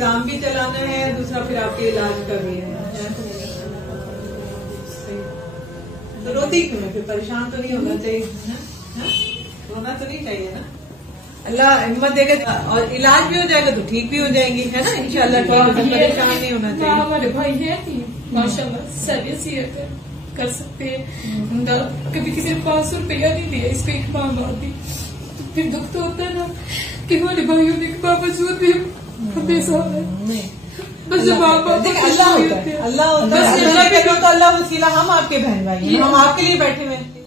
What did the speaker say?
Exam भी चलाना है, दूसरा फिर आपके इलाज का भी है। तो रोती क्यों है फिर? परेशान तो नहीं होना चाहिए, रोना तो नहीं चाहिए ना। अल्लाह हिम्मत देगा और इलाज भी हो जाएगा तो ठीक भी हो जाएंगी, है ना इंशाल्लाह। परेशान नहीं होना चाहिए। हमारे भाई है माशाल्लाह सेहत कर सकते हैं। कभी किसी ने 500 रुपया नहीं दिया, इसको एक माँ मार दी। तो फिर दुख तो होता है ना कि हमारे भाइयों ने बावजूद भी हमें साथ है। बस जब आप अल्लाह होता है, अल्लाह होता है, तो अल्लाह वसीला हम आपके बहन भाई हैं, हम आपके लिए बैठे हुए हैं।